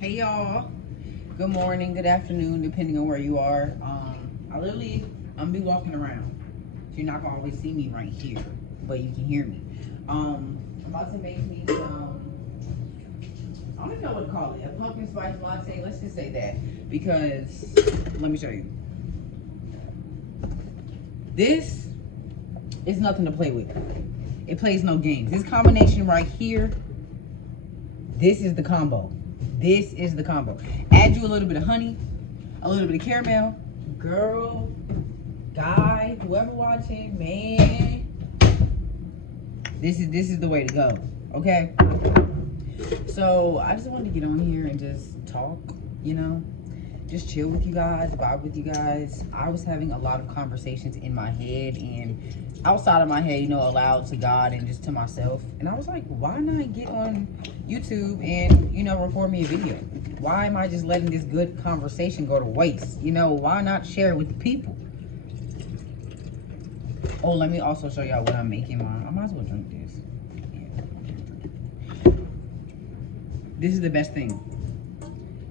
Hey y'all. Good morning, good afternoon, depending on where you are. I'm be walking around. So you're not gonna always see me right here, but you can hear me. I'm about to make me some, I don't even know what to call it, a pumpkin spice latte. Let's just say that. Because let me show you. This is nothing to play with. It plays no games. This combination right here, this is the combo. This is the combo. Add you a little bit of honey, a little bit of caramel. Girl, guy, whoever watching, man, this is the way to go. Okay. So I just wanted to get on here and just talk, just chill with you guys, vibe with you guys. I was having a lot of conversations in my head and outside of my head, aloud to God and just to myself. And I was like, why not get on YouTube and, record me a video? Why am I just letting this good conversation go to waste? Why not share it with the people? Oh, let me also show y'all what I'm making. I might as well drink this. This is the best thing.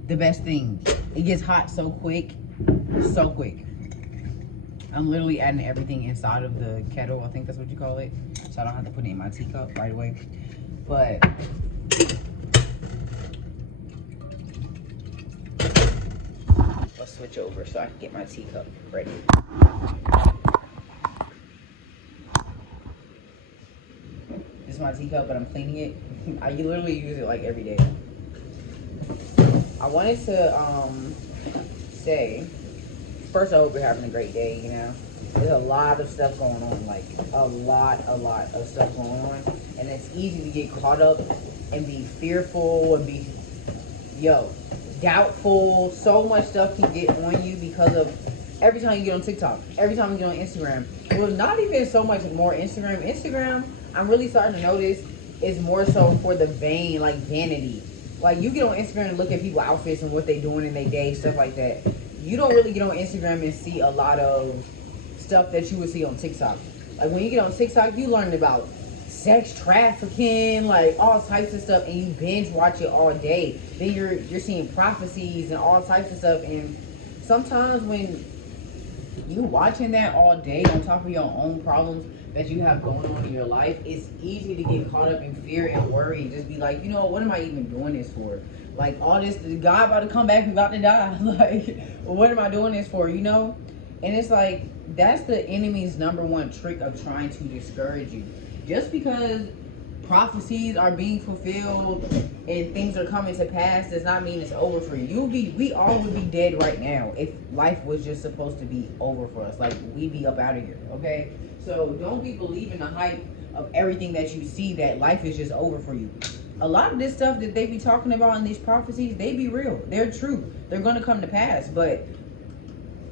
The best thing. It gets hot so quick. So quick. I'm literally adding everything inside of the kettle. I think that's what you call it. So I don't have to put it in my teacup right away. But let's switch over so I can get my teacup ready. This is my teacup, but I'm cleaning it. I literally use it like every day. I wanted to say, first, I hope you're having a great day. There's a lot of stuff going on, like a lot of stuff going on, and it's easy to get caught up and be fearful and be doubtful. So much stuff can get on you because of every time you get on TikTok, every time you get on Instagram. Well, not even so much more Instagram, I'm really starting to notice, is more so for the vain, like vanity. Like, you get on Instagram and look at people's outfits and what they doing in their day, stuff like that. You don't really get on Instagram and see a lot of stuff that you would see on TikTok. Like, when you get on TikTok, you learn about sex trafficking, like all types of stuff, and you binge watch it all day. Then you're seeing prophecies and all types of stuff. And sometimes when you watching that all day on top of your own problems that you have going on in your life, it's easy to get caught up in fear and worry and just be like, what am I even doing this for? Like, all this, the guy about to come back and about to die. Like, what am I doing this for, And it's like, that's the enemy's number one trick of trying to discourage you. Just because prophecies are being fulfilled and things are coming to pass does not mean it's over for you. We all would be dead right now if life was just supposed to be over for us. Like, we'd be up out of here, okay? So don't be believing the hype of everything that you see, that life is just over for you. A lot of this stuff that they be talking about in these prophecies, they be real. They're true. They're going to come to pass. But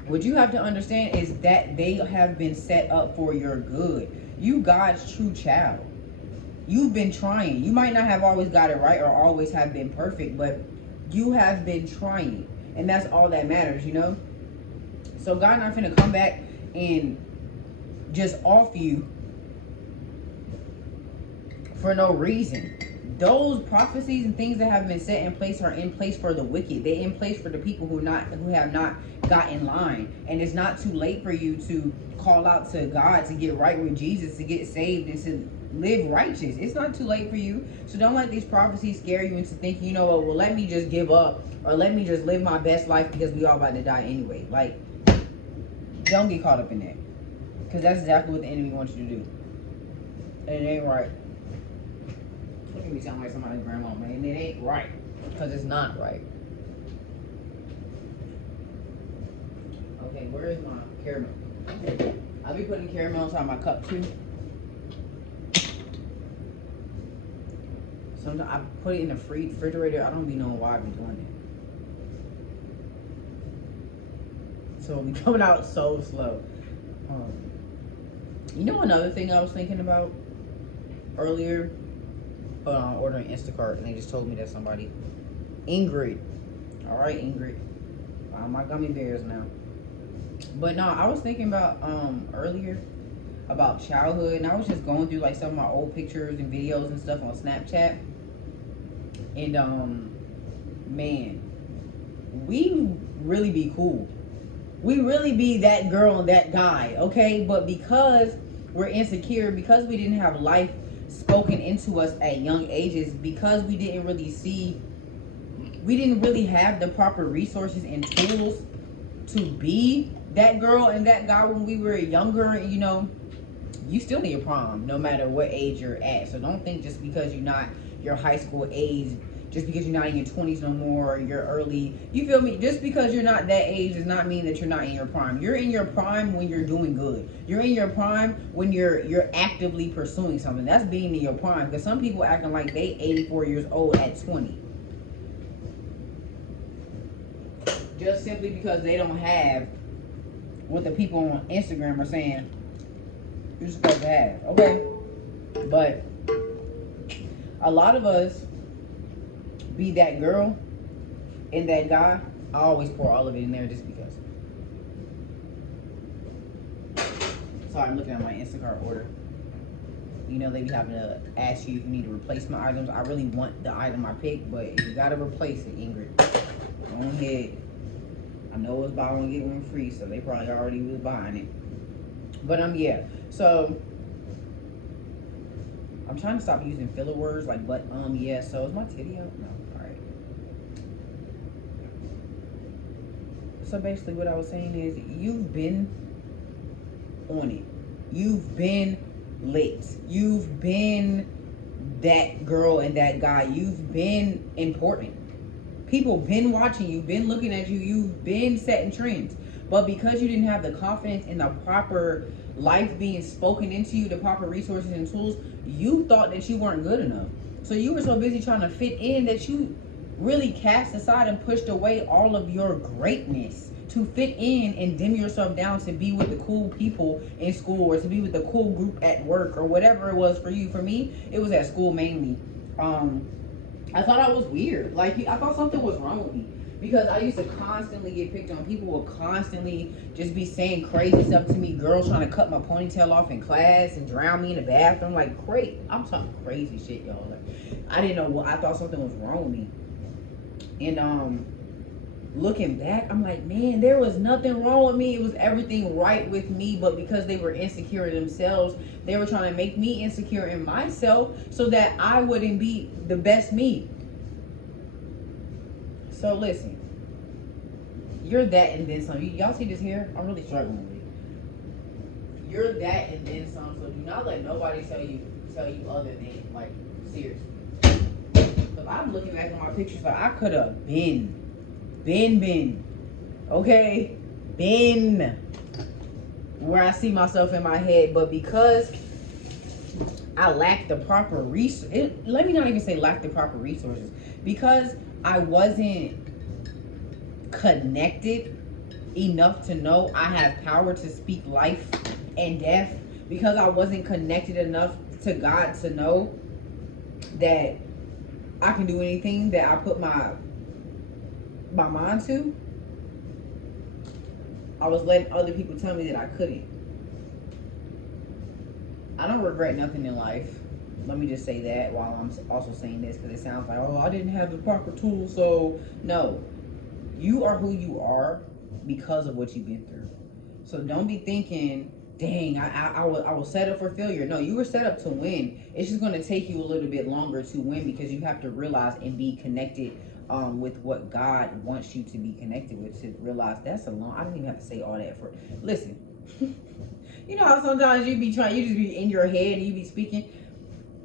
what you have to understand is that they have been set up for your good. You God's true child. You've been trying. You might not have always got it right or always have been perfect, but you have been trying. And that's all that matters, So God not finna come back and just off you for no reason. Those prophecies and things that have been set in place are in place for the wicked. They're in place for the people who have not got in line. And it's not too late for you to call out to God, to get right with Jesus, to get saved, and to live righteous. It's not too late for you. So don't let these prophecies scare you into thinking, well, let me just give up, or let me just live my best life because we all about to die anyway. Like, don't get caught up in that, because that's exactly what the enemy wants you to do. And it ain't right. Look at me sound like somebody's grandma, man. It ain't right, because it's not right. Okay, where is my caramel? I'll be putting caramel inside my cup too. Sometimes I put it in the refrigerator. I don't be knowing why I be doing it. So it be coming out so slow. Another thing I was thinking about earlier, ordering Instacart, and they just told me that somebody, Ingrid. All right, Ingrid. I'm my gummy bears now. But no, I was thinking about earlier about childhood, and I was just going through like some of my old pictures and videos and stuff on Snapchat. And man, we really be cool. We really be that girl and that guy, okay? But because we're insecure, because we didn't have life spoken into us at young ages, because we didn't really have the proper resources and tools to be that girl and that guy when we were younger, you still need a prom no matter what age you're at. So don't think just because you're not your high school age, just because you're not in your 20s no more, or you're early, you feel me? Just because you're not that age does not mean that you're not in your prime. You're in your prime when you're doing good. You're in your prime when you're actively pursuing something. That's being in your prime. Because some people acting like they 84 years old at 20. Just simply because they don't have what the people on Instagram are saying you're supposed to have, okay? But a lot of us be that girl and that guy. I always pour all of it in there just because. Sorry, I'm looking at my Instacart order. They be having to ask you if you need replacement items. I really want the item I picked, but you gotta replace it, Ingrid. Go ahead. I know it's buy one get one free, so they probably already was buying it. But yeah. So I'm trying to stop using filler words like but yeah. So is my titty out? No. All right. So basically, what I was saying is you've been on it. You've been lit. You've been that girl and that guy. You've been important. People been watching you, been looking at you, you've been setting trends. But because you didn't have the confidence in the proper life being spoken into you, the proper resources and tools, you thought that you weren't good enough. So you were so busy trying to fit in that you really cast aside and pushed away all of your greatness to fit in and dim yourself down to be with the cool people in school or to be with the cool group at work or whatever it was for you. For me, it was at school mainly. I thought I was weird. Like, I thought something was wrong with me. Because I used to constantly get picked on. People would constantly just be saying crazy stuff to me. Girls trying to cut my ponytail off in class and drown me in the bathroom. Like, great. I'm talking crazy shit, y'all. Like, I didn't know what. I thought something was wrong with me. And, looking back, I'm like, man, there was nothing wrong with me. It was everything right with me. But because they were insecure in themselves, they were trying to make me insecure in myself so that I wouldn't be the best me. So listen, you're that and then some. Y'all see this here? I'm really struggling with it. You're that and then some. So do not let nobody tell you other than, like, seriously. If I'm looking back at my pictures, like, I could have been, okay, been where I see myself in my head, but because I lack the proper resources, let me not even say lack the proper resources, because I wasn't connected enough to know I have power to speak life and death, because I wasn't connected enough to God to know that I can do anything that I put my mind to. I was letting other people tell me that I couldn't. I don't regret nothing in life. Let me just say that while I'm also saying this, because it sounds like, oh, I didn't have the proper tools. So no, you are who you are because of what you've been through. So don't be thinking, dang, I was set up for failure. No, you were set up to win. It's just going to take you a little bit longer to win, because you have to realize and be connected with what God wants you to be connected with, to realize that's a long. I don't even have to say all that for. Listen, you know how sometimes you just be in your head and you be speaking.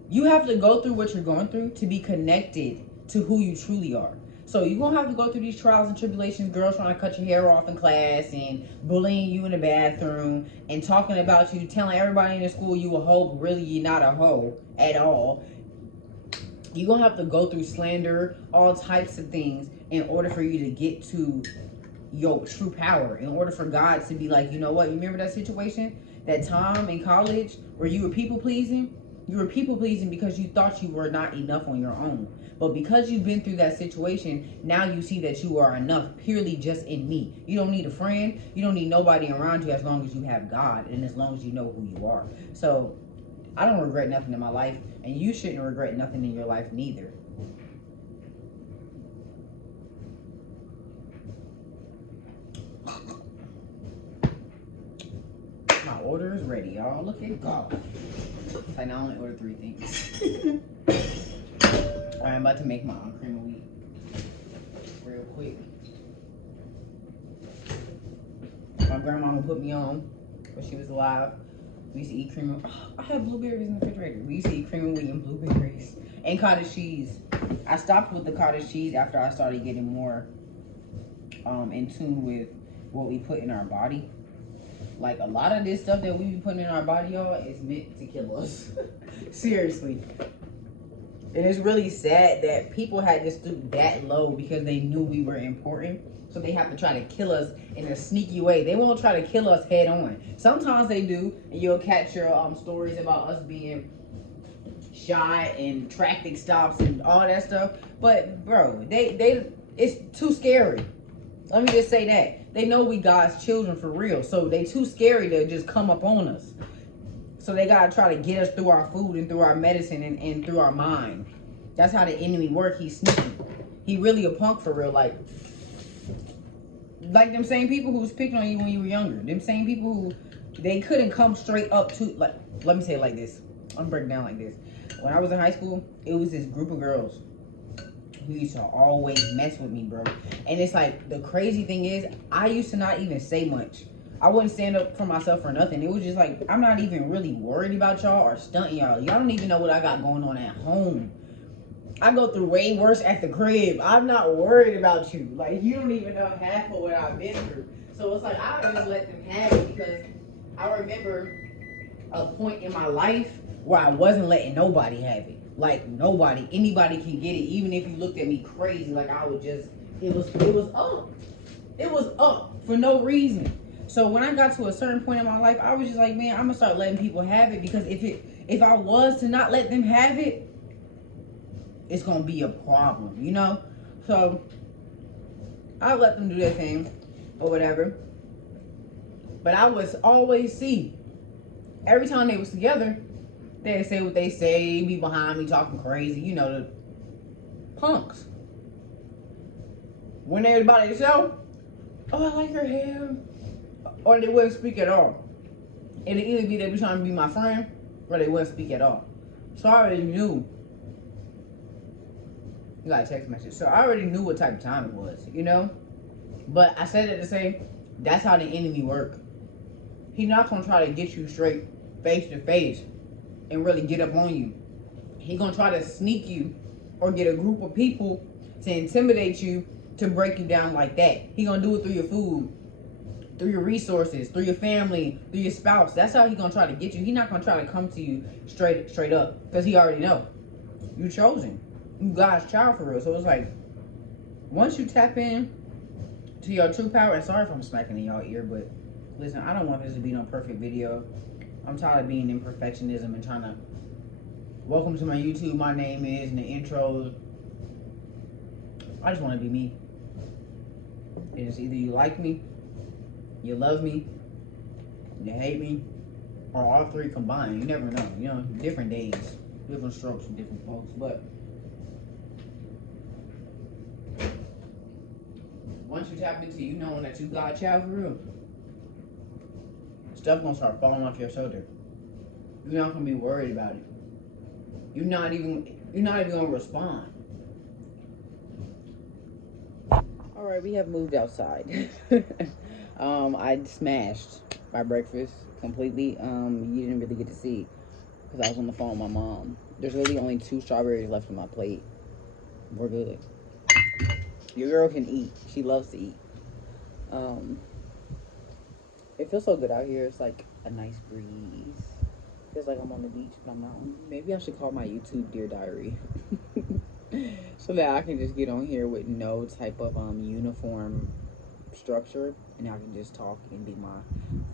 You have to go through what you're going through to be connected to who you truly are. So you're going to have to go through these trials and tribulations, girls trying to cut your hair off in class and bullying you in the bathroom and talking about you, telling everybody in the school you a hoe, but really you're not a hoe at all. You're going to have to go through slander, all types of things in order for you to get to your true power, in order for God to be like, you know what, you remember that situation, that time in college where you were people pleasing? You were people pleasing because you thought you were not enough on your own. But because you've been through that situation, now you see that you are enough purely just in me. You don't need a friend. You don't need nobody around you as long as you have God and as long as you know who you are. So I don't regret nothing in my life, and you shouldn't regret nothing in your life neither. order's ready, y'all. Look at God. I now only order 3 things. Alright, I'm about to make my cream of wheat real quick. My grandmama put me on when she was alive. We used to eat cream of, I have blueberries in the refrigerator. We used to eat cream of wheat and blueberries and cottage cheese. I stopped with the cottage cheese after I started getting more in tune with what we put in our body. Like, a lot of this stuff that we be putting in our body, y'all, is meant to kill us. Seriously. And it's really sad that people had to stoop that low because they knew we were important. So they have to try to kill us in a sneaky way. They won't try to kill us head on. Sometimes they do, and you'll catch your stories about us being shot and traffic stops and all that stuff. But bro, it's too scary. Let me just say that. They know we God's children for real. So they too scary to just come up on us. So they gotta try to get us through our food and through our medicine and through our mind. That's how the enemy work. He's sneaky. He really a punk for real. Like them same people who was picking on you when you were younger. Them same people who they couldn't come straight up to, like, let me say it like this. I'm breaking down like this. When I was in high school, it was this group of girls who used to always mess with me, bro. And it's like, the crazy thing is, I used to not even say much. I wouldn't stand up for myself or nothing. It was just like, I'm not even really worried about y'all or stunting y'all. Y'all don't even know what I got going on at home. I go through way worse at the crib. I'm not worried about you. Like, you don't even know half of what I've been through. So it's like, I just let them have it because I remember a point in my life where I wasn't letting nobody have it. Like, nobody, anybody can get it. Even if you looked at me crazy, like I would just, it was up. It was up for no reason. So when I got to a certain point in my life, I was just like, man, I'm gonna start letting people have it, because if I was to not let them have it, it's gonna be a problem, you know? So I let them do their thing or whatever. But I was always see, every time they was together, they'd say what they say, be behind me talking crazy, you know, the punks. When they was by themselves, oh, I like her hair. Or they wouldn't speak at all. It'd either be they be trying to be my friend, or they wouldn't speak at all. So I already knew. You got a text message. So I already knew what type of time it was, you know? But I said it to say, that's how the enemy work. He's not gonna try to get you straight face to face and really get up on you. He's gonna try to sneak you or get a group of people to intimidate you to break you down like that. He's gonna do it through your food, through your resources, through your family, through your spouse. That's how he's gonna try to get you. He's not gonna try to come to you straight up, because he already know you chosen. You God's child for real. So it's like, once you tap in to your true power, and sorry if I'm smacking in y'all ear, but listen, I don't want this to be no perfect video. I'm tired of being in perfectionism and trying to, welcome to my YouTube, my name is, and the intros. I just want to be me. It's either you like me, you love me, you hate me, or all 3 combined. You never know. You know, different days, different strokes for different folks. But once you tap into you knowing that you got a child for real, stuff gonna start falling off your shoulder. You're not gonna be worried about it. You're not even gonna respond. All right, we have moved outside. I smashed my breakfast completely. You didn't really get to see because I was on the phone with my mom. There's really only 2 strawberries left on my plate. We're good. Your girl can eat. She loves to eat. It feels so good out here. It's like a nice breeze. Feels like I'm on the beach, but I'm not. Maybe I should call my YouTube Dear Diary. So that I can just get on here with no type of uniform structure, and I can just talk and be my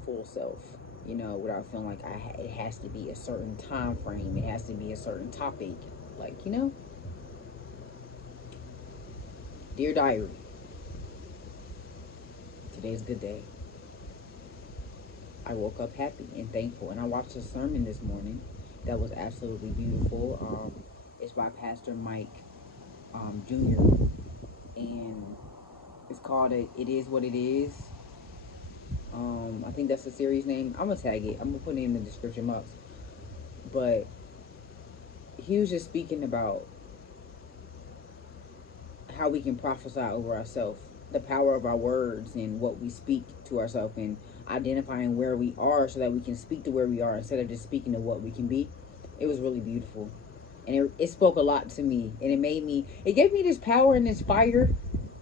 full self, you know, without feeling like it has to be a certain time frame. It has to be a certain topic. Like, you know. Dear Diary. Today's a good day. I woke up happy and thankful, and I watched a sermon this morning that was absolutely beautiful. It's by Pastor Mike Jr. and it's called "It Is What It Is." I think that's the series name. I'm gonna tag it. I'm gonna put it in the description box. But he was just speaking about how we can prophesy over ourselves, the power of our words and what we speak to ourselves, and identifying where we are so that we can speak to where we are instead of just speaking to what we can be. It was really beautiful. And it spoke a lot to me. And it gave me this power and this fire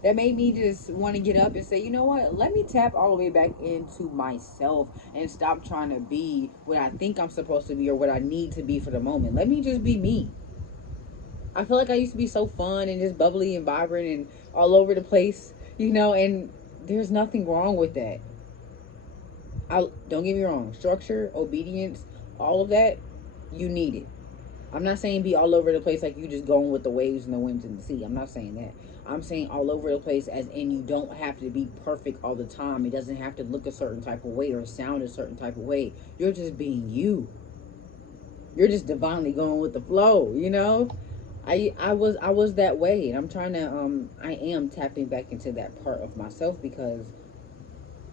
that made me just want to get up and say, you know what? Let me tap all the way back into myself and stop trying to be what I think I'm supposed to be or what I need to be for the moment. Let me just be me. I feel like I used to be so fun and just bubbly and vibrant and all over the place, and there's nothing wrong with that. Don't get me wrong, structure, obedience, all of that, you need it. I'm not saying be all over the place like you just going with the waves and the winds and the sea. I'm not saying that. I'm saying all over the place as in you don't have to be perfect all the time. It doesn't have to look a certain type of way or sound a certain type of way. You're just being you. You're just divinely going with the flow. I was that way, and I'm trying to I am tapping back into that part of myself because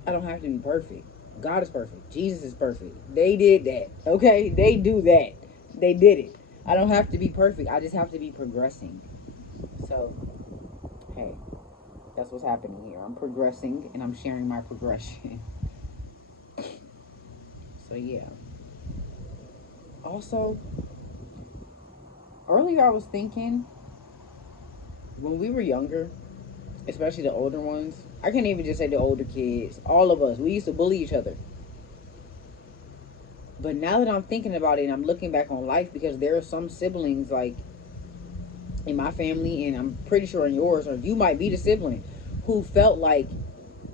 I don't have to be perfect. God is perfect. Jesus is perfect. They did that. Okay? They do that. They did it. I don't have to be perfect. I just have to be progressing. So, hey, that's what's happening here. I'm progressing and I'm sharing my progression. So, yeah. Also, earlier I was thinking when we were younger, especially the older ones, I can't even just say the older kids, all of us, we used to bully each other. But now that I'm thinking about it and I'm looking back on life, because there are some siblings like in my family, and I'm pretty sure in yours, or you might be the sibling who felt like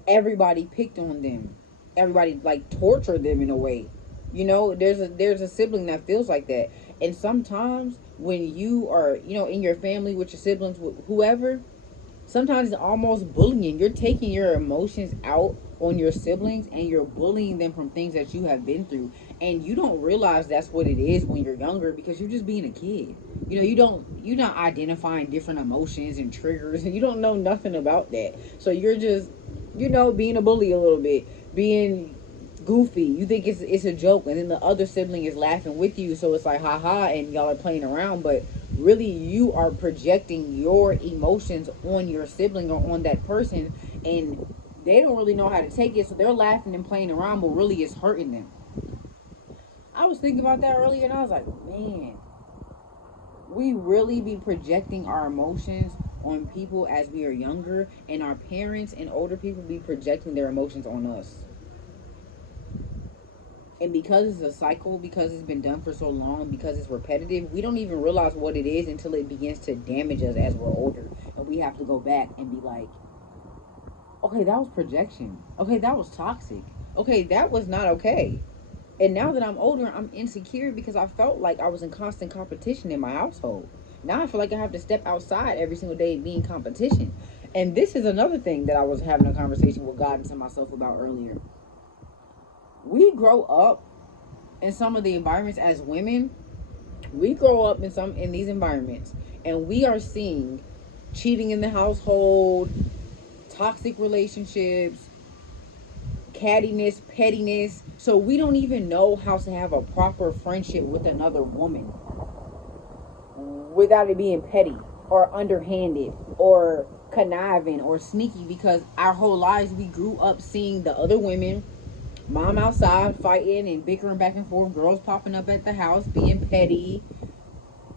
everybody picked on them, everybody like tortured them in a way. There's a sibling that feels like that, and sometimes when you are in your family with your siblings, with whoever, sometimes it's almost bullying. You're taking your emotions out on your siblings and you're bullying them from things that you have been through, and you don't realize that's what it is when you're younger because you're just being a kid. You're not identifying different emotions and triggers, and you don't know nothing about that. So you're just being a bully a little bit, being goofy. You think it's a joke, and then the other sibling is laughing with you, so it's like haha, and y'all are playing around, but really you are projecting your emotions on your sibling or on that person, and they don't really know how to take it, so they're laughing and playing around, but really it's hurting them. I was thinking about that earlier, and I was like, man, we really be projecting our emotions on people as we are younger, and our parents and older people be projecting their emotions on us. And because it's a cycle, because it's been done for so long, because it's repetitive, we don't even realize what it is until it begins to damage us as we're older. And we have to go back and be like, okay, that was projection. Okay, that was toxic. Okay, that was not okay. And now that I'm older, I'm insecure because I felt like I was in constant competition in my household. Now I feel like I have to step outside every single day and be in competition. And this is another thing that I was having a conversation with God and to myself about earlier. We grow up in some of the environments as women. We grow up in these environments, and we are seeing cheating in the household, toxic relationships, cattiness, pettiness. So we don't even know how to have a proper friendship with another woman without it being petty or underhanded or conniving or sneaky, because our whole lives we grew up seeing the other women, mom outside fighting and bickering back and forth, girls popping up at the house being petty,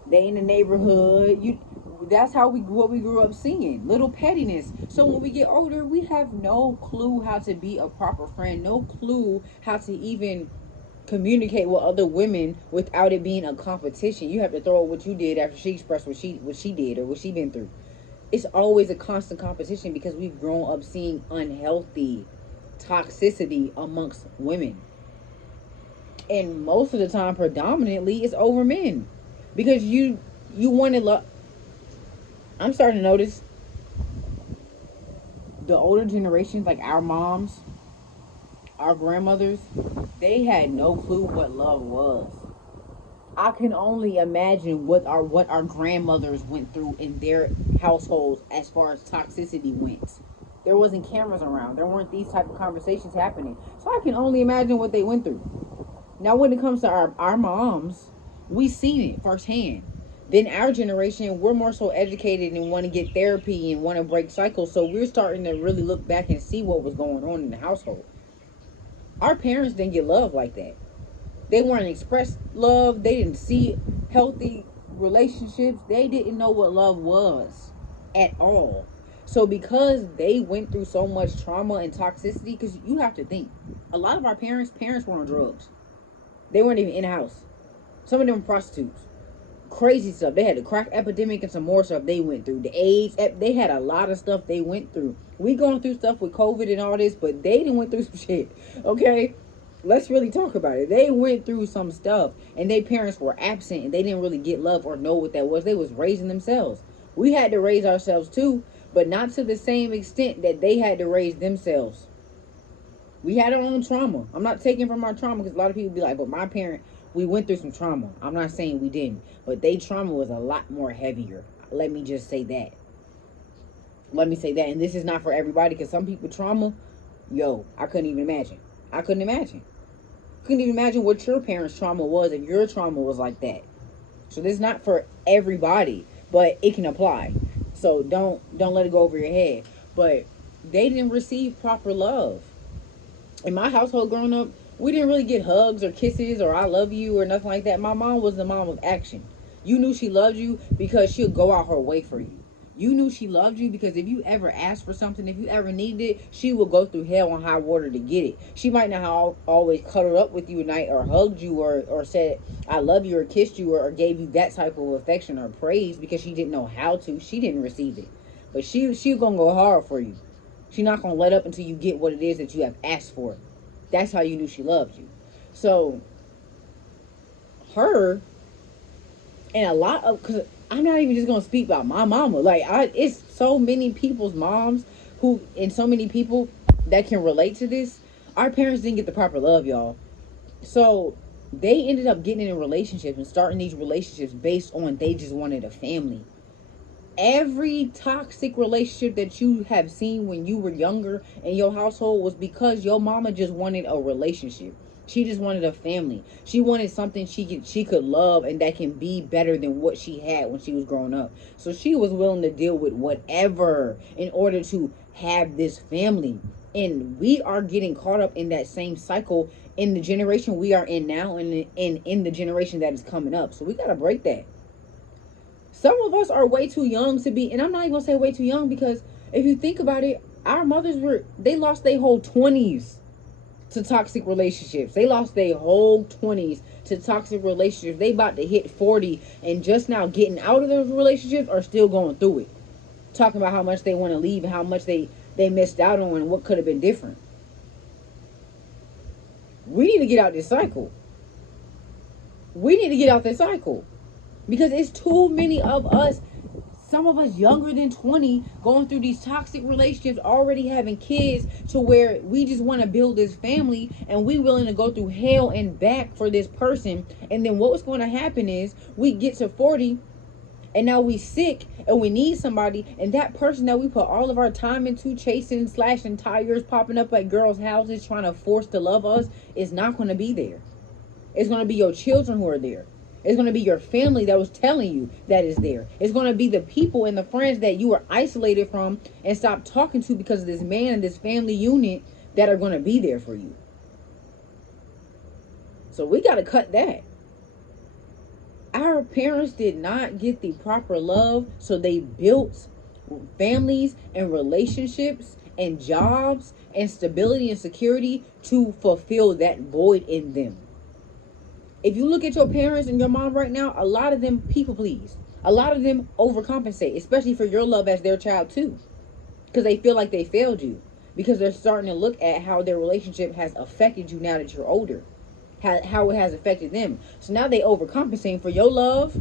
they in the neighborhood. That's how what we grew up seeing, little pettiness. So when we get older, we have no clue how to be a proper friend, no clue how to even communicate with other women without it being a competition. You have to throw what you did after she expressed what she did or what she been through. It's always a constant competition because we've grown up seeing unhealthy toxicity amongst women, and most of the time predominantly it's over men, because you want to love. I'm starting to notice the older generations, like our moms, our grandmothers, they had no clue what love was. I can only imagine what our grandmothers went through in their households as far as toxicity went. There wasn't cameras around. There weren't these type of conversations happening. So I can only imagine what they went through. Now, when it comes to our moms, we seen it firsthand. Then our generation, we're more so educated and want to get therapy and want to break cycles. So we're starting to really look back and see what was going on in the household. Our parents didn't get love like that. They weren't expressed love. They didn't see healthy relationships. They didn't know what love was at all. So because they went through so much trauma and toxicity, because you have to think, a lot of our parents were on drugs. They weren't even in the house. Some of them were prostitutes. Crazy stuff. They had the crack epidemic and some more stuff they went through. The AIDS, they had a lot of stuff they went through. We going through stuff with COVID and all this, but they didn't went through some shit. Okay? Let's really talk about it. They went through some stuff, and their parents were absent, and they didn't really get love or know what that was. They was raising themselves. We had to raise ourselves too, but not to the same extent that they had to raise themselves. We had our own trauma. I'm not taking from our trauma, because a lot of people be like, but my parent, we went through some trauma. I'm not saying we didn't, but their trauma was a lot more heavier. Let me just say that. Let me say that. And this is not for everybody, because some people trauma, I couldn't even imagine. I couldn't imagine. Couldn't even imagine what your parents' trauma was if your trauma was like that. So this is not for everybody, but it can apply. So don't let it go over your head. But they didn't receive proper love. In my household growing up, we didn't really get hugs or kisses or I love you or nothing like that. My mom was the mom of action. You knew she loved you because she'll go out her way for you. You knew she loved you because if you ever asked for something, if you ever needed it, she will go through hell and high water to get it. She might not have always cuddled up with you at night or hugged you or said, I love you or kissed you or gave you that type of affection or praise because she didn't know how to. She didn't receive it. But she going to go hard for you. She's not going to let up until you get what it is that you have asked for. That's how you knew she loved you. So, her, and a lot of, because I'm not even just going to speak about my mama. Like, it's so many people's moms who, and so many people that can relate to this. Our parents didn't get the proper love, y'all. So, they ended up getting in relationships and starting these relationships based on they just wanted a family. Every toxic relationship that you have seen when you were younger in your household was because your mama just wanted a relationship. She just wanted a family. She wanted something she could love and that can be better than what she had when she was growing up. So she was willing to deal with whatever in order to have this family. And we are getting caught up in that same cycle in the generation we are in now and in the generation that is coming up. So we got to break that. Some of us are way too young to be, and I'm not even gonna say way too young because if you think about it, our mothers they lost their whole 20s to toxic relationships. They lost their whole 20s to toxic relationships. They about to hit 40 and just now getting out of those relationships or still going through it. Talking about how much they want to leave and how much they missed out on and what could have been different. We need to get out this cycle. We need to get out this cycle. Because it's too many of us, some of us younger than 20, going through these toxic relationships, already having kids to where we just want to build this family and we willing to go through hell and back for this person. And then what's going to happen is we get to 40 and now we sick and we need somebody. And that person that we put all of our time into chasing, slashing tires, popping up at girls' houses, trying to force to love us is not going to be there. It's going to be your children who are there. It's going to be your family that was telling you that is there. It's going to be the people and the friends that you were isolated from and stopped talking to because of this man and this family unit that are going to be there for you. So we got to cut that. Our parents did not get the proper love, so they built families and relationships and jobs and stability and security to fulfill that void in them. If you look at your parents and your mom right now, a lot of them people please. A lot of them overcompensate, especially for your love as their child too. Because they feel like they failed you. Because they're starting to look at how their relationship has affected you now that you're older. How it has affected them. So now they overcompensating for your love.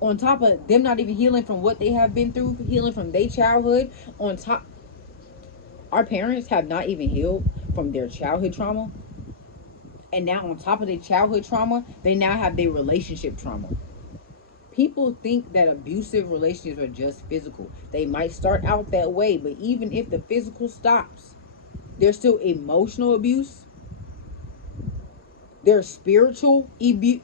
On top of them not even healing from what they have been through. Healing from their childhood. On top, our parents have not even healed from their childhood trauma. And now on top of their childhood trauma, they now have their relationship trauma. People think that abusive relationships are just physical. They might start out that way, but even if the physical stops, there's still emotional abuse, there's spiritual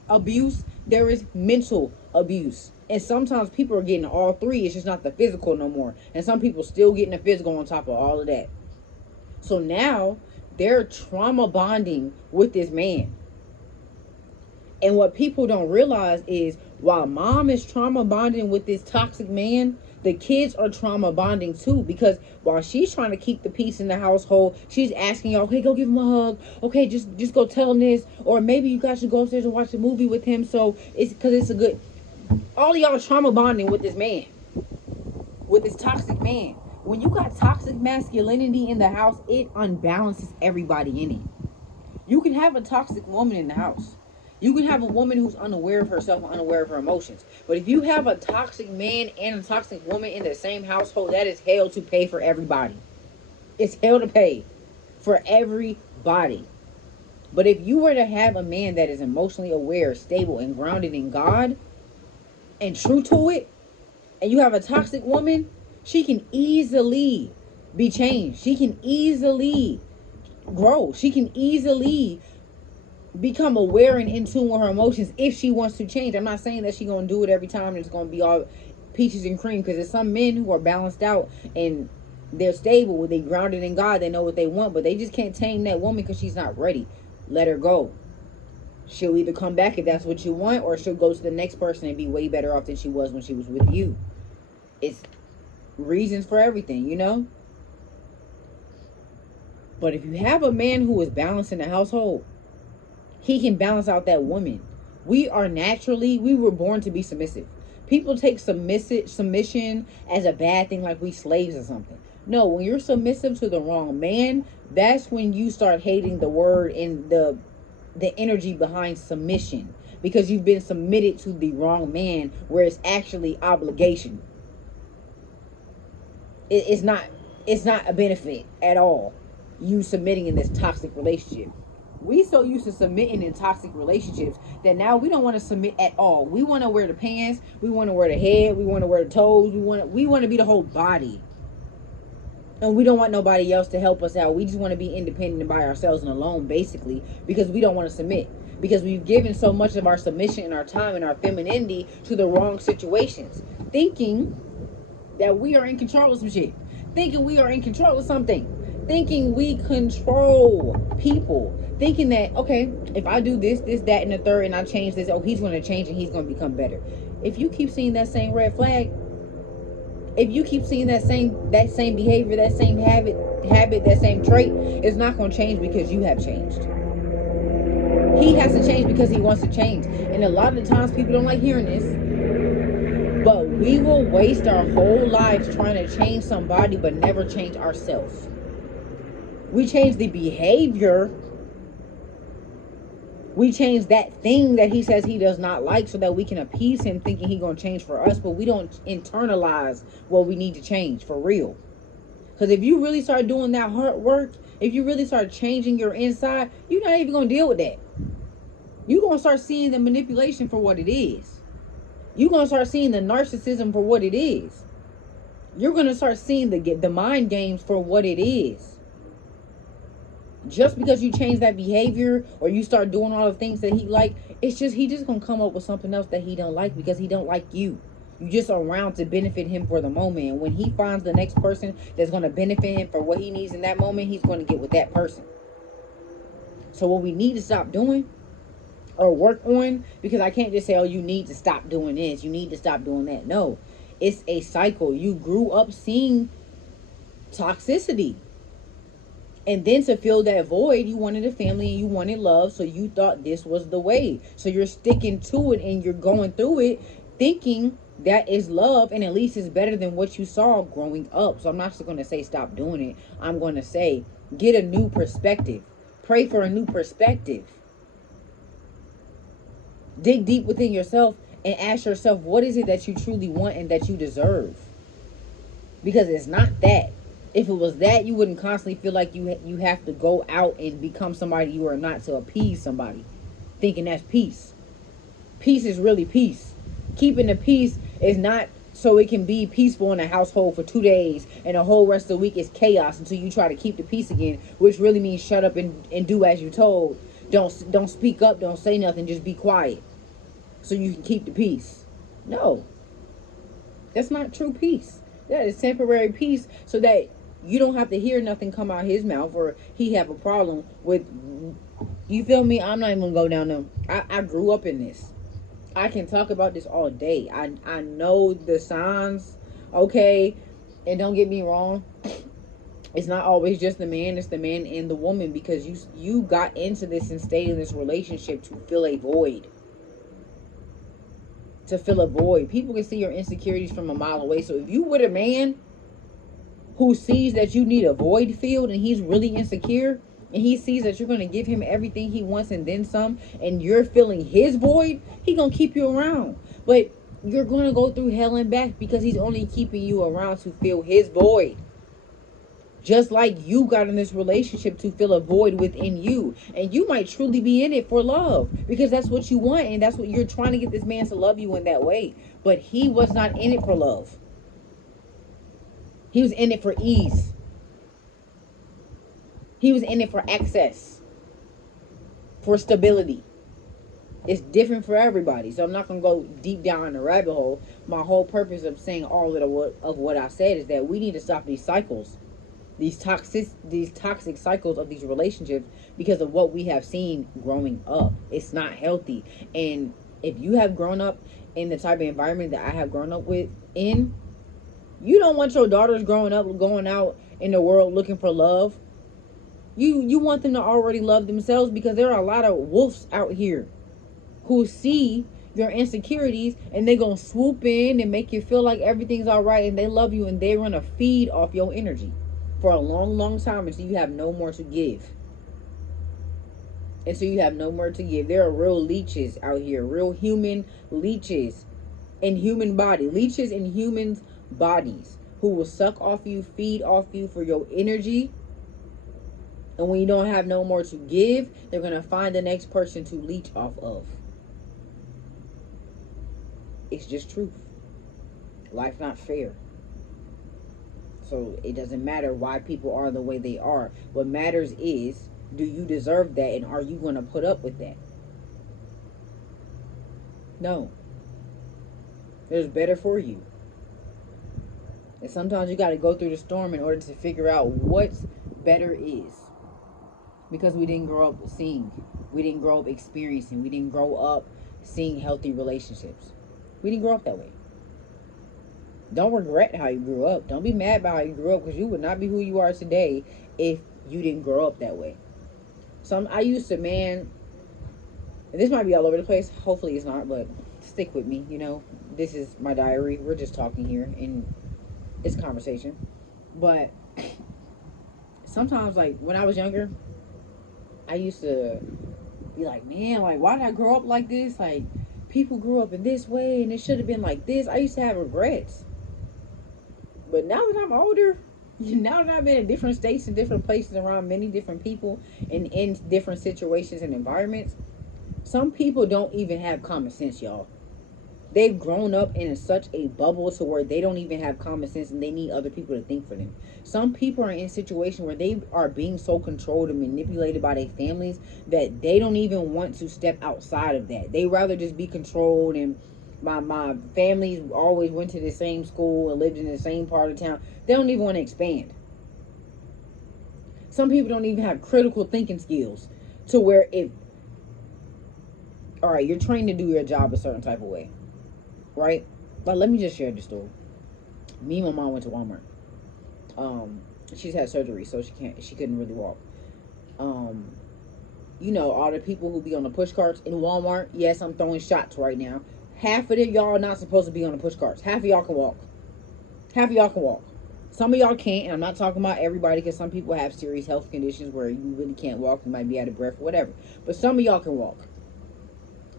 abuse, there is mental abuse. And sometimes people are getting all three. It's just not the physical no more. And some people still getting the physical on top of all of that. So now they're trauma bonding with this man. And what people don't realize is while mom is trauma bonding with this toxic man, the kids are trauma bonding too, because while she's trying to keep the peace in the household, she's asking y'all, okay, go give him a hug. Okay, just go tell him this. Or maybe you guys should go upstairs and watch a movie with him. So it's because it's a good, all of y'all trauma bonding with this man, with this toxic man. When you got toxic masculinity in the house, it unbalances everybody in it. You can have a toxic woman in the house. You can have a woman who's unaware of herself and unaware of her emotions. But if you have a toxic man and a toxic woman in the same household, that is hell to pay for everybody. It's hell to pay for everybody. But if you were to have a man that is emotionally aware, stable, and grounded in God, and true to it, and you have a toxic woman, she can easily be changed. She can easily grow. She can easily become aware and in tune with her emotions if she wants to change. I'm not saying that she's going to do it every time and it's going to be all peaches and cream, because there's some men who are balanced out and they're stable, they're grounded in God, they know what they want, but they just can't tame that woman because she's not ready. Let her go. She'll either come back if that's what you want, or she'll go to the next person and be way better off than she was when she was with you. It's reasons for everything, you know? But if you have a man who is balanced in the household, he can balance out that woman. We were born to be submissive. People take submission as a bad thing, like we slaves or something. No, when you're submissive to the wrong man, that's when you start hating the word and the energy behind submission, because you've been submitted to the wrong man, where it's actually obligation. It's not a benefit at all, you submitting in this toxic relationship. We so used to submitting in toxic relationships that now we don't want to submit at all. We want to wear the pants, we want to wear the head, we want to wear the toes, we want to be the whole body. And we don't want nobody else to help us out. We just want to be independent and by ourselves and alone, basically, because we don't want to submit. Because we've given so much of our submission and our time and our femininity to the wrong situations, thinking that we are in control of some shit, thinking we are in control of something, thinking we control people, thinking that, okay, if I do this, that, and the third, and I change this, oh, he's going to change and he's going to become better. If you keep seeing that same red flag, if you keep seeing that same behavior, that same habit, that same trait, it's not going to change because you have changed. He has to change because he wants to change. And a lot of the times people don't like hearing this, but we will waste our whole lives trying to change somebody but never change ourselves. We change the behavior. We change that thing that he says he does not like so that we can appease him, thinking he's going to change for us, but we don't internalize what we need to change for real. Because if you really start doing that hard work, if you really start changing your inside, you're not even going to deal with that. You're going to start seeing the manipulation for what it is. You're going to start seeing the narcissism for what it is. You're going to start seeing the mind games for what it is. Just because you change that behavior or you start doing all the things that he like, it's just he just gonna come up with something else that he don't like because he don't like you. You just around to benefit him for the moment. And when he finds the next person that's gonna benefit him for what he needs in that moment, he's gonna get with that person. So what we need to stop doing or work on, because I can't just say, oh, you need to stop doing this, you need to stop doing that. No, it's a cycle. You grew up seeing toxicity. And then to fill that void, you wanted a family and you wanted love. So you thought this was the way. So you're sticking to it and you're going through it thinking that is love. And at least it's better than what you saw growing up. So I'm not just going to say stop doing it. I'm going to say get a new perspective. Pray for a new perspective. Dig deep within yourself and ask yourself, what is it that you truly want and that you deserve? Because it's not that. If it was that, you wouldn't constantly feel like you have to go out and become somebody you are not to appease somebody, thinking that's peace. Peace is really peace. Keeping the peace is not so it can be peaceful in a household for 2 days and the whole rest of the week is chaos until you try to keep the peace again, which really means shut up and do as you're told. Don't speak up, don't say nothing, just be quiet so you can keep the peace. No, that's not true peace. That is temporary peace so that you don't have to hear nothing come out his mouth or he have a problem with, you feel me? I'm not even gonna go down them. I grew up in this. I can talk about this all day. I know the signs, okay? And don't get me wrong, it's not always just the man, it's the man and the woman, because you got into this and stayed in this relationship to fill a void. To fill a void. People can see your insecurities from a mile away. So if you with a man who sees that you need a void filled and he's really insecure and he sees that you're going to give him everything he wants and then some, and you're filling his void, he going to keep you around. But you're going to go through hell and back because he's only keeping you around to fill his void. Just like you got in this relationship to fill a void within you. And you might truly be in it for love, because that's what you want and that's what you're trying to get this man to love you in that way. But he was not in it for love. He was in it for ease. He was in it for access, for stability. It's different for everybody. So I'm not going to go deep down in the rabbit hole. My whole purpose of saying all of what I said is that we need to stop these cycles. These toxic cycles of these relationships, because of what we have seen growing up. It's not healthy. And if you have grown up in the type of environment that I have grown up in, you don't want your daughters growing up going out in the world looking for love. You want them to already love themselves, because there are a lot of wolves out here who see your insecurities and they're going to swoop in and make you feel like everything's all right and they love you, and they're going to feed off your energy for a long, long time until you have no more to give. Until you have no more to give. There are real leeches out here. Real human leeches in human body. Leeches in humans' bodies who will suck off you, feed off you for your energy. And when you don't have no more to give, they're going to find the next person to leech off of. It's just truth. Life's not fair. So it doesn't matter why people are the way they are. What matters is, do you deserve that, and are you going to put up with that? No. There's better for you. And sometimes you got to go through the storm in order to figure out what better is. Because we didn't grow up seeing. We didn't grow up experiencing. We didn't grow up seeing healthy relationships. We didn't grow up that way. Don't regret how you grew up. Don't be mad about how you grew up, because you would not be who you are today if you didn't grow up that way. So I used to, man, and this might be all over the place. Hopefully it's not, but stick with me. You know, this is my diary. We're just talking here in this conversation. But sometimes, like, when I was younger, I used to be like, man, like, why did I grow up like this? Like, people grew up in this way and it should have been like this. I used to have regrets. But now that I'm older, now that I've been in different states and different places around many different people and in different situations and environments, some people don't even have common sense, y'all. They've grown up in such a bubble to where they don't even have common sense and they need other people to think for them. Some people are in situations where they are being so controlled and manipulated by their families that they don't even want to step outside of that. They rather just be controlled. And my families always went to the same school and lived in the same part of town. They don't even want to expand. Some people don't even have critical thinking skills to where if, all right, you're trained to do your job a certain type of way, right? But let me just share the story. Me and my mom went to Walmart. She's had surgery, so she couldn't really walk. You know, all the people who be on the push carts in Walmart. Yes, I'm throwing shots right now. Half of y'all not supposed to be on the push carts. Half of y'all can walk. Half of y'all can walk. Some of y'all can't, and I'm not talking about everybody, because some people have serious health conditions where you really can't walk. You might be out of breath, whatever. But some of y'all can walk.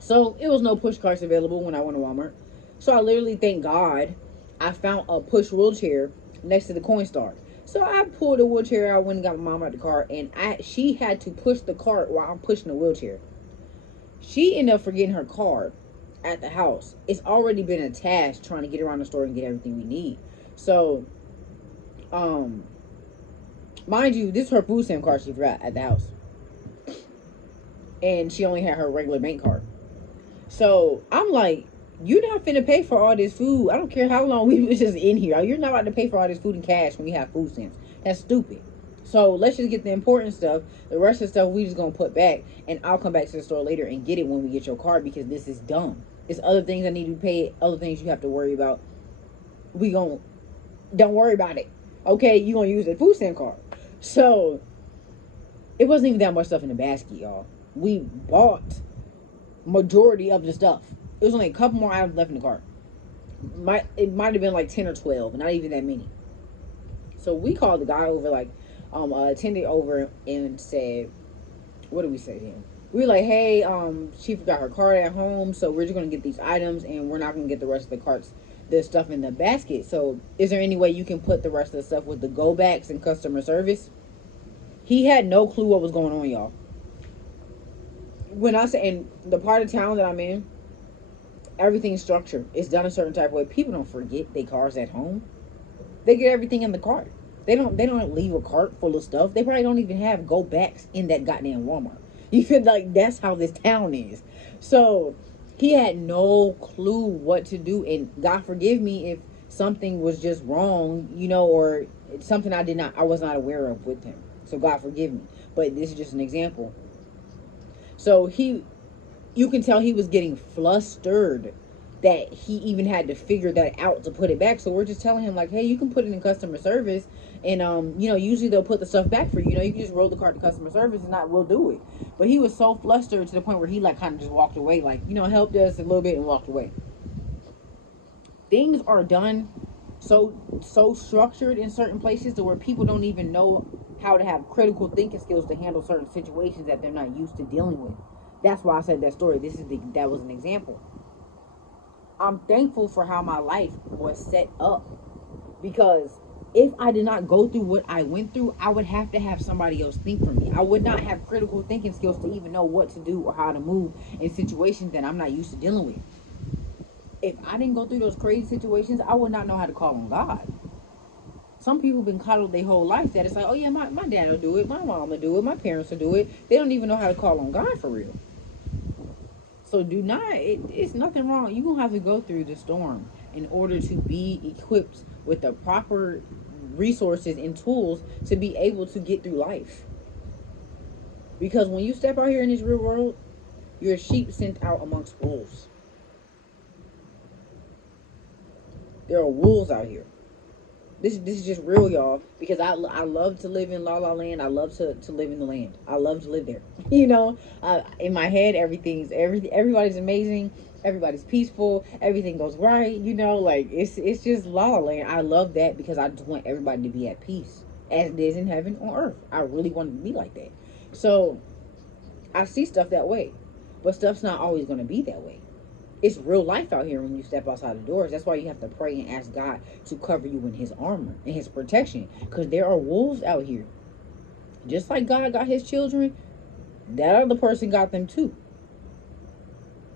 So it was no push carts available when I went to Walmart. So I literally, thank God, I found a push wheelchair next to the Coinstar. So I pulled the wheelchair out, went and got my mom out the car, and she had to push the cart while I'm pushing the wheelchair. She ended up forgetting her card. at the house. It's already been attached trying to get around the store and get everything we need. So, um, mind you, this is her food stamp card she forgot at the house. And she only had her regular bank card. So I'm like, you're not finna pay for all this food. I don't care how long we was just in here. You're not about to pay for all this food in cash when we have food stamps. That's stupid. So let's just get the important stuff. The rest of the stuff we just gonna put back, and I'll come back to the store later and get it when we get your card, because this is dumb. It's other things that need to be paid, other things you have to worry about. Don't worry about it. Okay, you gonna use the food stamp card. So it wasn't even that much stuff in the basket, y'all. We bought majority of the stuff. It was only a couple more items left in the cart. It might have been like 10 or 12, not even that many. So we called the guy over, like, attended over, and said, what did we say to him? We were like, hey, she forgot her card at home, so we're just gonna get these items, and we're not gonna get the rest of the carts, the stuff in the basket. So is there any way you can put the rest of the stuff with the go backs and customer service? He had no clue what was going on, y'all. When I say, in the part of town that I'm in, everything's structured. It's done a certain type of way. People don't forget their cars at home. They get everything in the cart. They don't leave a cart full of stuff. They probably don't even have go backs in that goddamn Walmart. You feel like that's how this town is. So he had no clue what to do, and God forgive me if something was just wrong, or something I was not aware of with him. So God forgive me. But this is just an example. So you can tell he was getting flustered that he even had to figure that out to put it back. So we're just telling him, like, hey, you can put it in customer service, and usually they'll put the stuff back for you. You can just roll the cart to customer service, and we'll do it. But he was so flustered to the point where he, like, kind of just walked away, like, helped us a little bit and walked away. Things are done so structured in certain places to where people don't even know how to have critical thinking skills to handle certain situations that they're not used to dealing with. That's why I said that story. That was an example. I'm thankful for how my life was set up, because if I did not go through what I went through, I would have to have somebody else think for me. I would not have critical thinking skills to even know what to do or how to move in situations that I'm not used to dealing with. If I didn't go through those crazy situations, I would not know how to call on God. Some people have been coddled their whole life that it's like, oh yeah, my dad will do it, my mom will do it, my parents will do it. They don't even know how to call on God for real. So it's nothing wrong. You're going to have to go through the storm in order to be equipped with the proper resources and tools to be able to get through life. Because when you step out here in this real world, you're a sheep sent out amongst wolves. There are wolves out here. This is just real, y'all. Because I love to live in La La Land. I love to live in the land. I love to live there. In my head, everybody's amazing. Everybody's peaceful. Everything goes right. Like it's just La La Land. I love that because I just want everybody to be at peace, as it is in heaven on earth. I really want it to be like that. So I see stuff that way, but stuff's not always going to be that way. It's real life out here when you step outside the doors. That's why you have to pray and ask God to cover you in his armor and his protection. Because there are wolves out here. Just like God got his children, that other person got them too.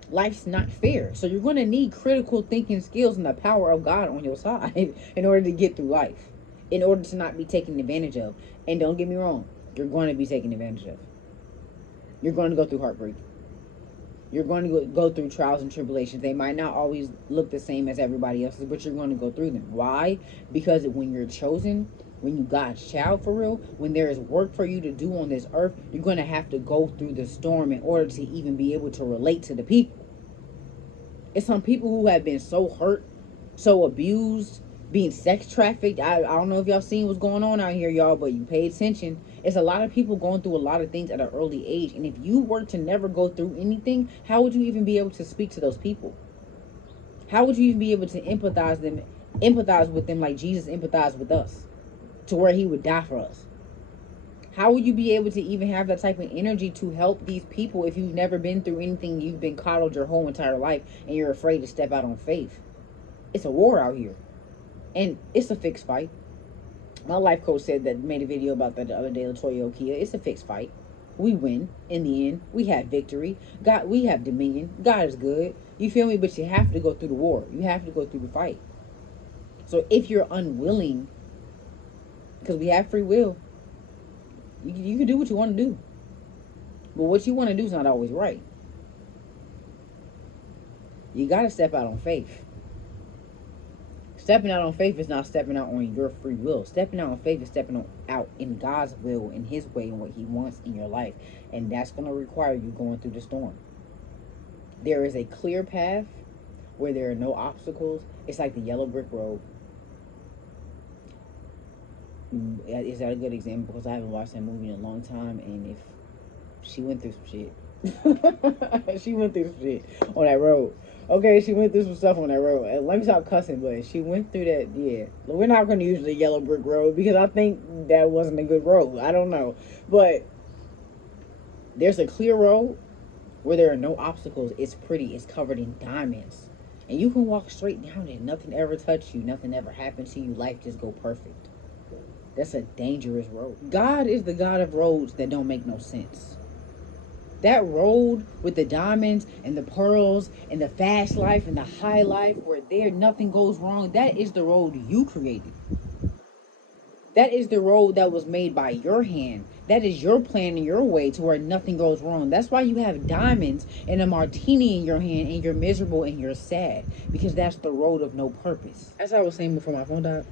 Life's not fair. So you're going to need critical thinking skills and the power of God on your side in order to get through life. In order to not be taken advantage of. And don't get me wrong, you're going to be taken advantage of. You're going to go through heartbreak. You're going to go through trials and tribulations. They might not always look the same as everybody else's, but you're going to go through them. Why? Because when you're chosen, when you God's child for real, when there is work for you to do on this earth, you're going to have to go through the storm in order to even be able to relate to the people. It's some people who have been so hurt, so abused, being sex trafficked. I don't know if y'all seen what's going on out here, y'all, but you pay attention. It's a lot of people going through a lot of things at an early age. And if you were to never go through anything, how would you even be able to speak to those people? How would you even be able to empathize with them like Jesus empathized with us, to where he would die for us? How would you be able to even have that type of energy to help these people if you've never been through anything? You've been coddled your whole entire life and you're afraid to step out on faith. It's a war out here. And it's a fixed fight. My life coach made a video about that the other day, Latoya Okia. It's a fixed fight. We win in the end. We have victory. God, we have dominion. God is good. You feel me? But you have to go through the war. You have to go through the fight. So if you're unwilling, because we have free will, you can do what you want to do. But what you want to do is not always right. You got to step out on faith. Stepping out on faith is not stepping out on your free will. Stepping out on faith is stepping out in God's will, in His way, and what He wants in your life. And that's going to require you going through the storm. There is a clear path where there are no obstacles. It's like the yellow brick road. Is that a good example? Because I haven't watched that movie in a long time, and if she went through some shit. She went through some shit on that road. Okay, she went through some stuff on that road. And let me stop cussing, but she went through that, yeah. We're not going to use the yellow brick road because I think that wasn't a good road. I don't know. But there's a clear road where there are no obstacles. It's pretty. It's covered in diamonds. And you can walk straight down it. Nothing ever touch you. Nothing ever happens to you. Life just go perfect. That's a dangerous road. God is the God of roads that don't make no sense. That road with the diamonds and the pearls and the fast life and the high life where there nothing goes wrong, that is the road you created. That is the road that was made by your hand. That is your plan and your way to where nothing goes wrong. That's why you have diamonds and a martini in your hand and you're miserable and you're sad. Because that's the road of no purpose. As I was saying before my phone died,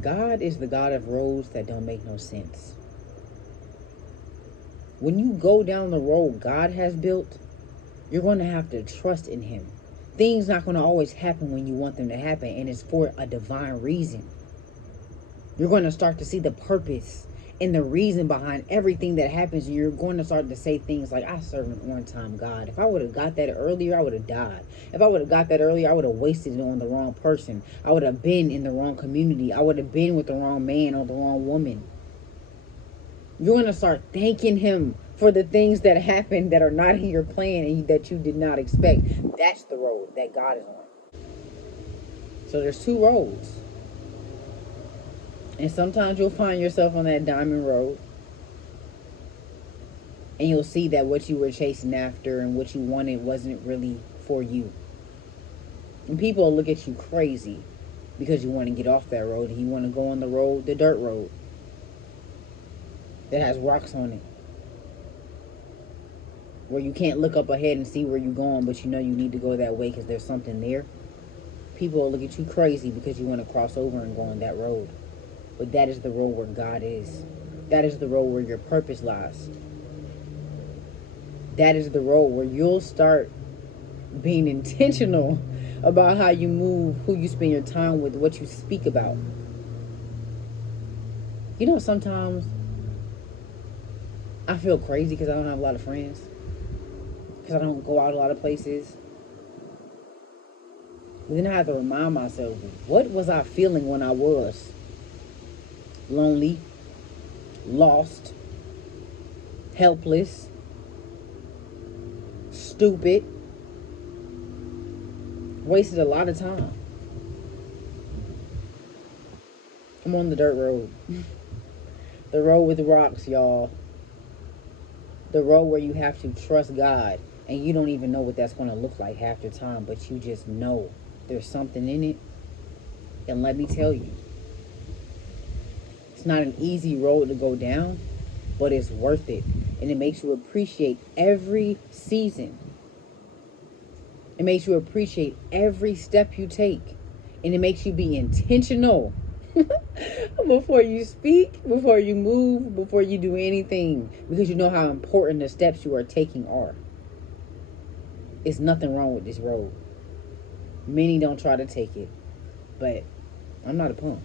God is the God of roads that don't make no sense. When you go down the road God has built, you're going to have to trust in Him. Things not going to always happen when you want them to happen, and it's for a divine reason. You're going to start to see the purpose and the reason behind everything that happens, and you're going to start to say things like, I serve an on-time God. If I would have got that earlier, I would have died. If I would have got that earlier, I would have wasted it on the wrong person. I would have been in the wrong community. I would have been with the wrong man or the wrong woman. You're going to start thanking Him for the things that happen that are not in your plan and that you did not expect. That's the road that God is on. So there's two roads. And sometimes you'll find yourself on that diamond road. And you'll see that what you were chasing after and what you wanted wasn't really for you. And people will look at you crazy because you want to get off that road and you want to go on the road, the dirt road that has rocks on it, where you can't look up ahead and see where you're going, but you know you need to go that way because there's something there. People will look at you crazy because you want to cross over and go on that road. But that is the road where God is. That is the road where your purpose lies. That is the road where you'll start being intentional about how you move, who you spend your time with, what you speak about. You know, sometimes I feel crazy because I don't have a lot of friends. Because I don't go out a lot of places. But then I have to remind myself, what was I feeling when I was lonely, lost, helpless, stupid, wasted a lot of time. I'm on the dirt road. The road with the rocks, y'all. The road where you have to trust God. And you don't even know what that's going to look like half the time. But you just know there's something in it. And let me tell you, it's not an easy road to go down. But it's worth it. And it makes you appreciate every season. It makes you appreciate every step you take. And it makes you be intentional before you speak, before you move, before you do anything. Because you know how important the steps you are taking are. It's nothing wrong with this road. Many don't try to take it. But I'm not a punk.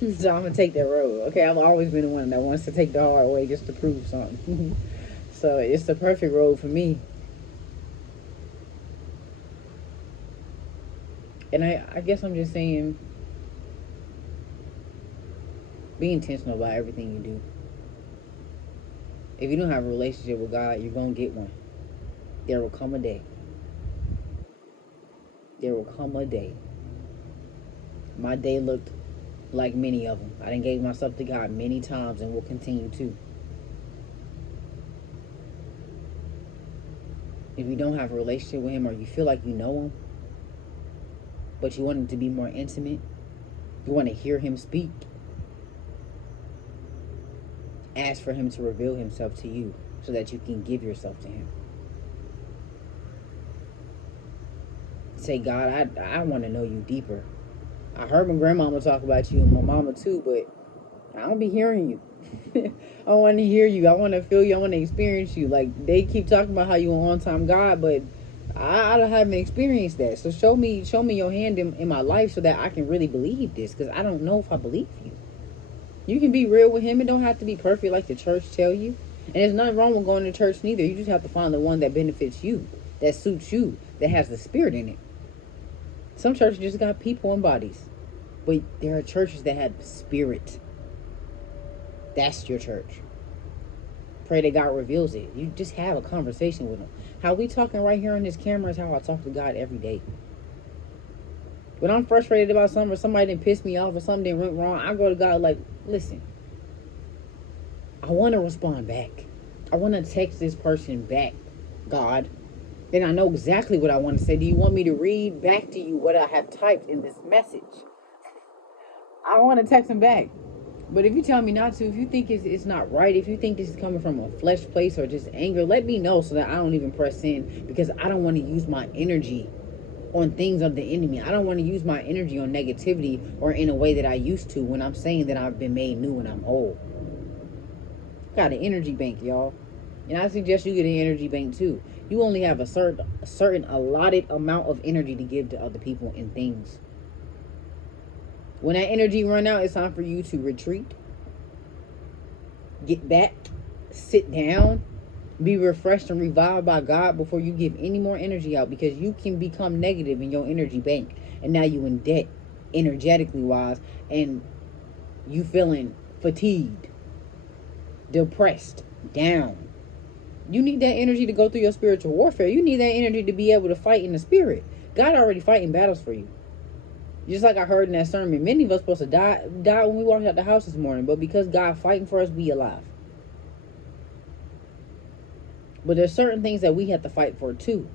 So I'm going to take that road. Okay, I've always been the one that wants to take the hard way just to prove something. So it's the perfect road for me. And I guess I'm just saying, be intentional about everything you do. If you don't have a relationship with God, you're going to get one. There will come a day. There will come a day. My day looked like many of them. I done gave myself to God many times and will continue to. If you don't have a relationship with him, or you feel like you know him, but you want him to be more intimate, you want to hear him speak, ask for him to reveal himself to you so that you can give yourself to him. Say, God, I want to know you deeper. I heard my grandmama talk about you and my mama too, but I don't be hearing you. I want to hear you. I want to feel you. I want to experience you. Like, they keep talking about how you an on-time God, but I haven't experienced that. So show me your hand in my life so that I can really believe this, because I don't know if I believe you. You can be real with him. It don't have to be perfect like the church tell you. And there's nothing wrong with going to church neither. You just have to find the one that benefits you, that suits you, that has the spirit in it. Some churches just got people and bodies. But there are churches that have spirit. That's your church. Pray that God reveals it. You just have a conversation with him. How we talking right here on this camera is how I talk to God every day. When I'm frustrated about something, or somebody didn't piss me off, or something went wrong, I go to God like, listen, I want to respond back. I want to text this person back, God. Then I know exactly what I want to say. Do you want me to read back to you what I have typed in this message? I want to text him back. But if you tell me not to, if you think it's not right, if you think this is coming from a flesh place or just anger, let me know so that I don't even press in, because I don't want to use my energy on things of the enemy. I don't want to use my energy on negativity or in a way that I used to when I'm saying that I've been made new and I'm whole. Got an energy bank, y'all. And I suggest you get an energy bank too. You only have a certain allotted amount of energy to give to other people and things. When that energy run out, it's time for you to retreat, get back, sit down, be refreshed and revived by God before you give any more energy out, because you can become negative in your energy bank, and now you in debt energetically wise, and you feeling fatigued, depressed, down. You need that energy to go through your spiritual warfare. You need that energy to be able to fight in the spirit. God already fighting battles for you. Just like I heard in that sermon, many of us supposed to die when we walked out the house this morning, but because God fighting for us, we alive. But there's certain things that we have to fight for too.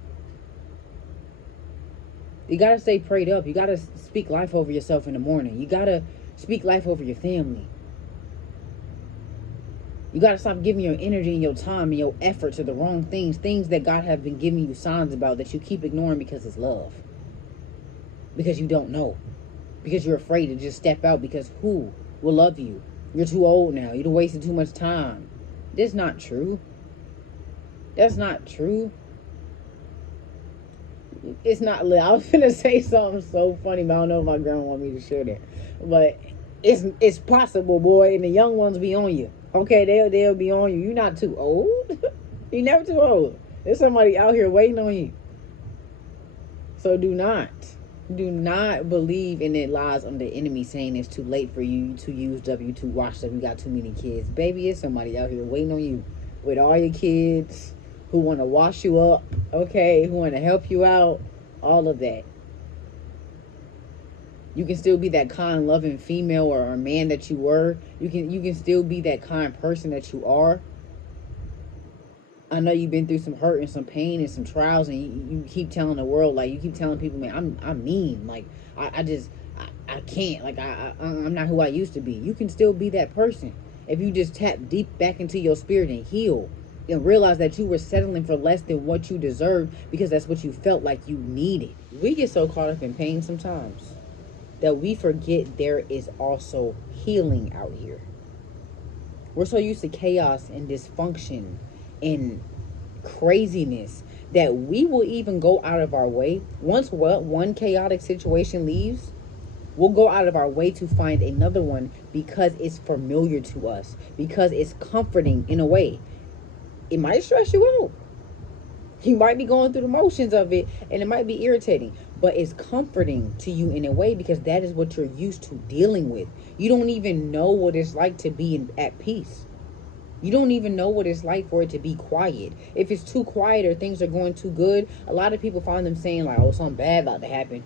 You gotta stay prayed up. You gotta speak life over yourself in the morning. You gotta speak life over your family. You gotta stop giving your energy and your time and your effort to the wrong things that God have been giving you signs about that you keep ignoring because it's love. Because you don't know. Because you're afraid to just step out, because who will love you? You're too old now. You're wasting too much time. That's not true. That's not true. It's not lit. I was gonna say something so funny, but I don't know if my grandma want me to share that. But it's possible, boy, and the young ones be on you. Okay, they'll be on you. You're not too old. You're never too old. There's somebody out here waiting on you. So do not believe in the lies of the enemy saying it's too late for you to use W2 wash up. You got too many kids. Baby, it's somebody out here waiting on you with all your kids who want to wash you up, okay, who want to help you out, all of that. You can still be that kind, loving female or man that you were. You can still be that kind person that you are. I know you've been through some hurt and some pain and some trials, and you keep telling the world, like, you keep telling people, man, I'm mean, like, I can't, like, I'm not who I used to be. You can still be that person if you just tap deep back into your spirit and heal and realize that you were settling for less than what you deserved because that's what you felt like you needed. We get so caught up in pain sometimes that we forget there is also healing out here. We're so used to chaos and dysfunction and craziness that we will even go out of our way. Once one chaotic situation leaves, we'll go out of our way to find another one because it's familiar to us, because it's comforting in a way. It might stress you out. You might be going through the motions of it and it might be irritating, but it's comforting to you in a way because that is what you're used to dealing with. You don't even know what it's like to be at peace. You don't even know what it's like for it to be quiet. If it's too quiet or things are going too good, a lot of people find them saying like, oh, something bad about to happen.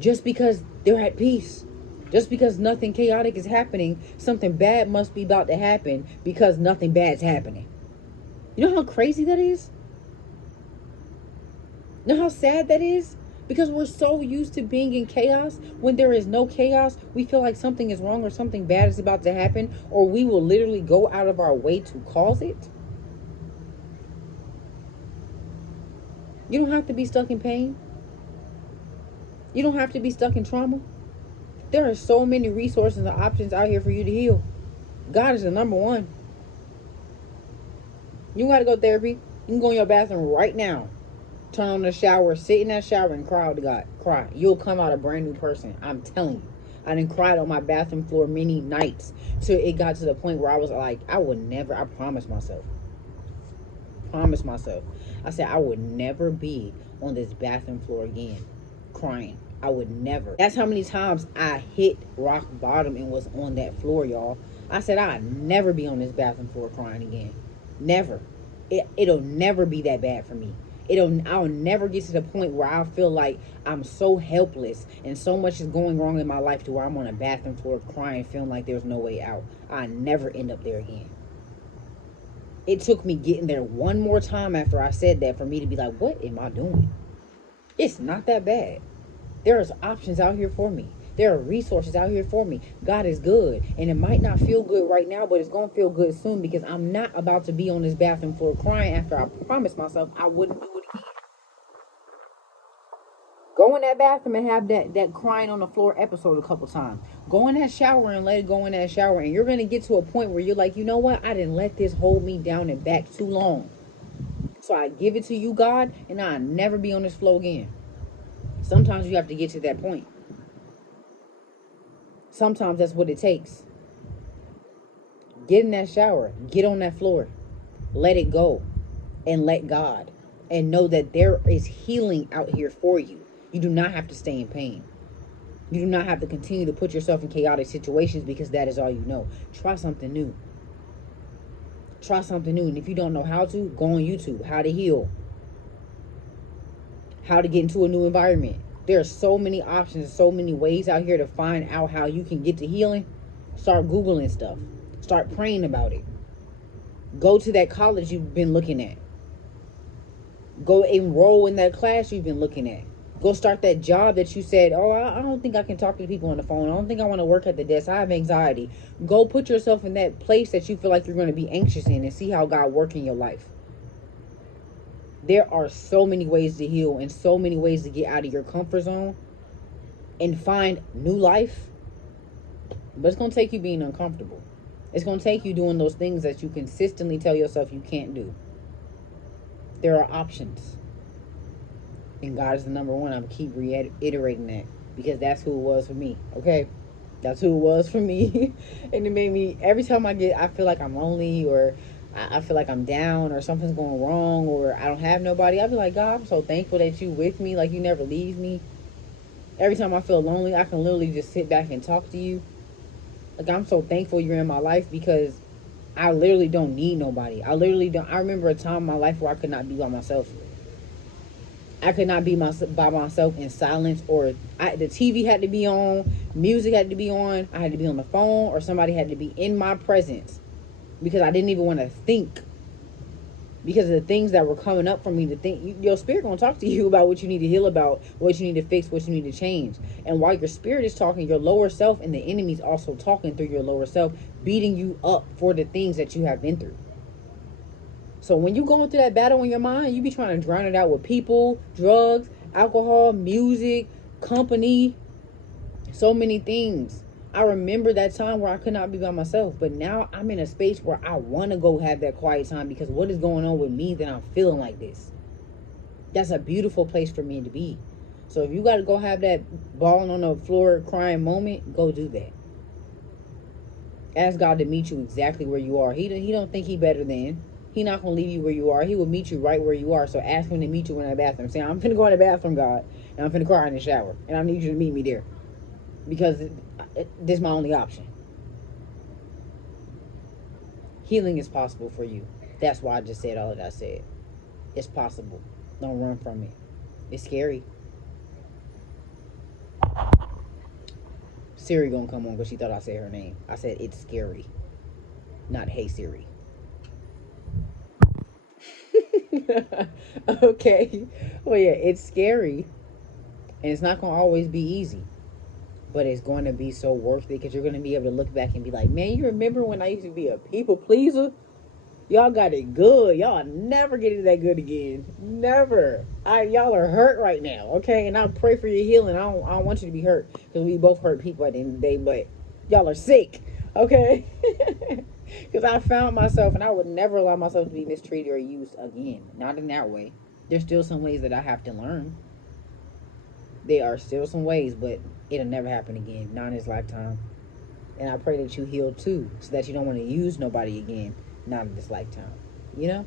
Just because they're at peace. Just because nothing chaotic is happening, something bad must be about to happen because nothing bad's happening. You know how crazy that is? Know how sad that is? Because we're so used to being in chaos. When there is no chaos, we feel like something is wrong or something bad is about to happen, or we will literally go out of our way to cause it. You don't have to be stuck in pain. You don't have to be stuck in trauma. There are so many resources and options out here for you to heal. God is the number one. You gotta go to therapy. You can go in your bathroom right now. Turn on the shower, sit in that shower and cry out to God. Cry. You'll come out a brand new person. I'm telling you. I done cried on my bathroom floor many nights till it got to the point where I was like, I would never, I promised myself. Promise myself. I said I would never be on this bathroom floor again crying. I would never. That's how many times I hit rock bottom and was on that floor, y'all. I said I'd never be on this bathroom floor crying again. Never. It'll never be that bad for me. I'll never get to the point where I feel like I'm so helpless and so much is going wrong in my life to where I'm on a bathroom floor crying, feeling like there's no way out. I never end up there again. It took me getting there one more time after I said that for me to be like, what am I doing? It's not that bad. There's options out here for me. There are resources out here for me. God is good. And it might not feel good right now, but it's going to feel good soon because I'm not about to be on this bathroom floor crying after I promised myself I wouldn't do it again. Go in that bathroom and have that crying on the floor episode a couple times. Go in that shower and let it go in that shower. And you're going to get to a point where you're like, you know what? I didn't let this hold me down and back too long. So I give it to you, God, and I'll never be on this floor again. Sometimes you have to get to that point. Sometimes that's what it takes. Get in that shower. Get on that floor. Let it go. And let God. And know that there is healing out here for you. You do not have to stay in pain. You do not have to continue to put yourself in chaotic situations because that is all you know. Try something new. Try something new. And if you don't know how to, go on YouTube. How to heal. How to get into a new environment. There are so many options, so many ways out here to find out how you can get to healing. Start Googling stuff. Start praying about it. Go to that college you've been looking at. Go enroll in that class you've been looking at. Go start that job that you said, oh, I don't think I can talk to people on the phone. I don't think I want to work at the desk. I have anxiety. Go put yourself in that place that you feel like you're going to be anxious in and see how God works in your life. There are so many ways to heal and so many ways to get out of your comfort zone and find new life. But it's going to take you being uncomfortable. It's going to take you doing those things that you consistently tell yourself you can't do. There are options. And God is the number one. I'm going to keep reiterating that because that's who it was for me. Okay? That's who it was for me. And it made me, every time I feel like I'm lonely or I feel like I'm down or something's going wrong or I don't have nobody, I'll be like, God, I'm so thankful that you with me. Like you never leave me. Every time I feel lonely, I can literally just sit back and talk to you. Like I'm so thankful you're in my life because I literally don't need nobody. I literally don't. I remember a time in my life where I could not be by myself. I could not be by myself in silence, or the TV had to be on, music had to be on, I had to be on the phone, or somebody had to be in my presence because I didn't even want to think because of the things that were coming up for me to think. Your spirit gonna talk to you about what you need to heal about, what you need to fix, what you need to change. And while your spirit is talking, your lower self and the enemy's also talking through your lower self, beating you up for the things that you have been through. So when you going through that battle in your mind, you be trying to drown it out with people, drugs, alcohol, music, company, so many things. I remember that time where I could not be by myself, but now I'm in a space where I want to go have that quiet time because what is going on with me that I'm feeling like this? That's a beautiful place for me to be. So if you got to go have that balling on the floor crying moment, go do that. Ask God to meet you exactly where you are. He don't think he better than. He not going to leave you where you are. He will meet you right where you are. So ask him to meet you in that bathroom. Say, I'm finna go in the bathroom, God. And I'm finna cry in the shower. And I need you to meet me there. Because this is my only option. Healing is possible for you. That's why I just said all that I said. It's possible. Don't run from it. It's scary. Siri gonna come on because she thought I said her name. I said it's scary. Not hey Siri. Okay. Well, yeah, it's scary, and it's not gonna always be easy, but it's going to be so worth it because you're going to be able to look back and be like, man, you remember when I used to be a people pleaser? Y'all got it good. Y'all never get it that good again. Never. Y'all are hurt right now, okay? And I pray for your healing. I don't want you to be hurt because we both hurt people at the end of the day, but y'all are sick, okay? Because I found myself, and I would never allow myself to be mistreated or used again. Not in that way. There's still some ways that I have to learn. There are still some ways, but it'll never happen again. Not in this lifetime. And I pray that you heal too, so that you don't want to use nobody again. Not in this lifetime. You know?